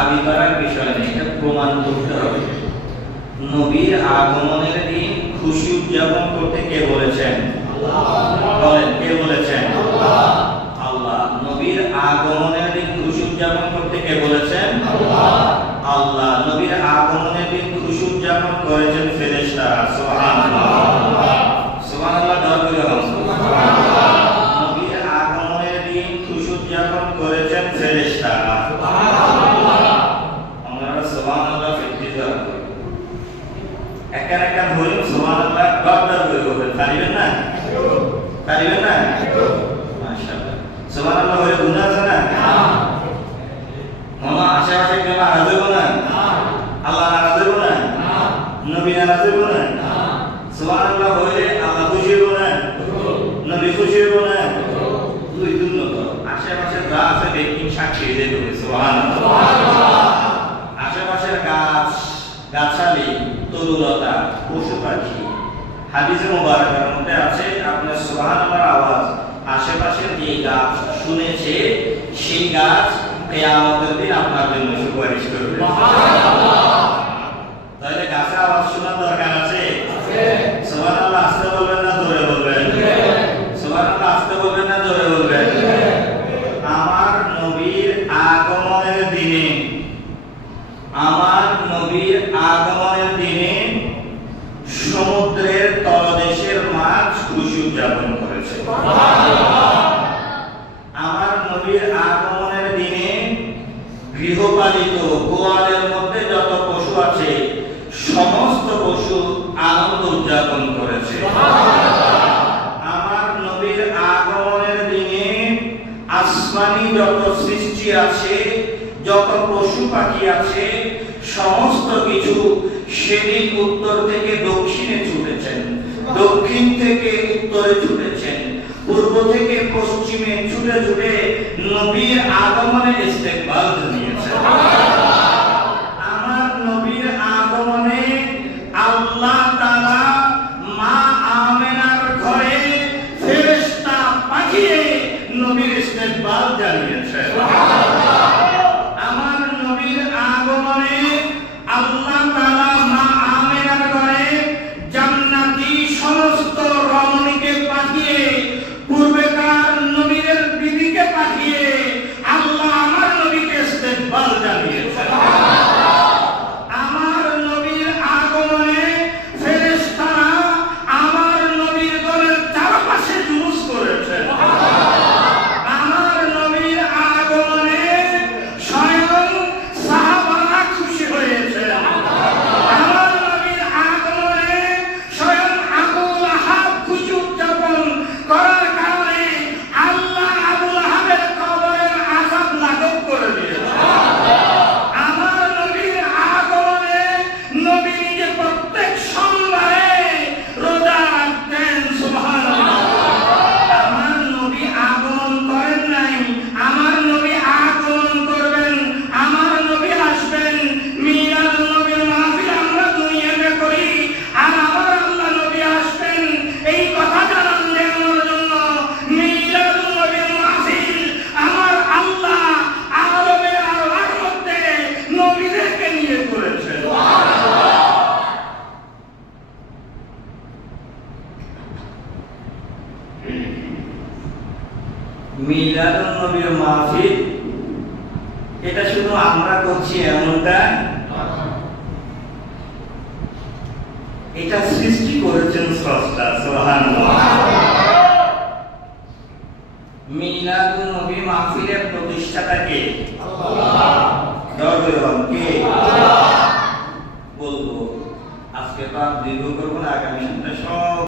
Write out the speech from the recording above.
দাবি করার বিষয় নেই এটা প্রমাণ করতে হবে। নবীর আগমনের দিন খুশি উদযাপন করতে কে বলেছেন? বলেন কে বলেছেন? আল্লাহ। নবীর আগমনের দিন খুশি উদযাপন করতে কে বলেছেন? আল্লাহ। নবীর আগমনের দিন খুশি উদযাপন করেছেন ফেরেশতারা সুবহানাল্লাহ সুবহানাল্লাহ দর করে হোক। নবীর আগমনের দিন খুশি উদযাপন করেছেন ফেরেশতারা আমরা সুবহানাল্লাহ ফিরতে যাব একান একান হইল সুবহানাল্লাহ দর দর করে বলবেন পারিবেন না পারিবেন না মাশাআল্লাহ সুবহানাল্লাহ হয়ে গুনাহ আছে না মামা আশেপাশে কেউ নারাজ হইব না আল্লাহ নারাজ হইব না নবী নারাজ হইব না সুবহানাল্লাহ হইলে আল্লাহ খুশি হইব না নবী খুশি হইব না দুই দুই তো আশেপাশে যা আছে দেখি সাক্ষী দেবে সুবহানাল্লাহ তরুলতা পশু পাখি হাদিসে মোবারকের মধ্যে আছে আপনার সুবহানাল্লাহর আওয়াজ আশেপাশের যে গাছ শুনেছে সেই গাছ কিয়ামতের দিন আপনার জন্য সুপারিশ করবে। তাহলে গাছের আওয়াজ শোনার দরকার আছে? সুবহানাল্লাহ আস্তে বলবেন না জোরে বলবেন? সুবহানাল্লাহ আস্তে বলবেন না জোরে বলবেন? আমার নবীর আগমনের দিনে আমার নবীর আগমনের দিনে সমুদ্রের তলদেশের মাছ খুশি উদযাপন করেছে। আমার নবীর আগমনের দিনে গৃহপালিত গোয়ালের মধ্যে যত পশু আছে, সমস্ত পশু আনন্দ উদযাপন করেছে। আমার নবীর আগমনের দিনে আসমানি যত সৃষ্টি আছে, যত পশু পাখি আছে, সমস্ত কিছু সেদিন উত্তর থেকে দক্ষিণে ছুটেছেন। দক্ষিণ থেকে উত্তরে ছুটেছেন। পূর্ব থেকে পশ্চিমে ছুটে ছুটে নবীর আগমনে ইস্তেকবাল জানিয়েছেন আমার নবীর আগমনে আল্লাহ তাআলা মা আমেনার ঘরে ফেরেশতা পাঠিয়ে নবীর ইস্তেকবাল জানিয়েছেন আমার নবীর আগমনে আল্লাহ তাআলা মা আমেনার ঘরে জান্নাতি সমস্ত রমণীকে পাঠিয়ে পূর্বেকার নবীর বিবিকে পাঠিয়ে আল্লাহ আমার নবীকে ইস্তেকবাল জানিয়েছেন আমার নবীর আগমনে ফেরেশতারা আমার নবীর দলের চারপাশে জুলুস করেছে আমার নবীর আগমনে স্বয়ং সাহাবারা খুশি হয়েছে আমার নবীর আগমনে স্বয়ং আবুল আহাব খুশি উদযাপন করার কারণে আল্লাহ আবুল আহাবের কবরের আযাব লাঘব করে দিয়েছে আমার নবীর আগমনে নবী নিজে প্রত্যেক সোমবারে রোজা রাখতেন সুবহানাল্লাহ আমার নবী আগমন করেন নাই আমার নবী আগমন করবেন আমার নবী আসবেন মিলাদুন নবীর মাহফিল আমরা দুনিয়াতে করি আর আমার আল্লাহ নবী আসবেন এই কথা জানান দেওয়ার জন্য মিলাদুন নবীর মাহফিল আমার আল্লাহ আরবের আল্লাহর মধ্যে নবীদেরকে নিয়ে করেছেন মিলাদুন নবীর মাহফিল, এটা শুধু আমরা করছি এমনটা? এটা সৃষ্টি করেছেন স্রষ্টা, সুবহানাল্লাহ। মিলাদুন নবী মাহফিলের প্রতিষ্ঠাতা কে?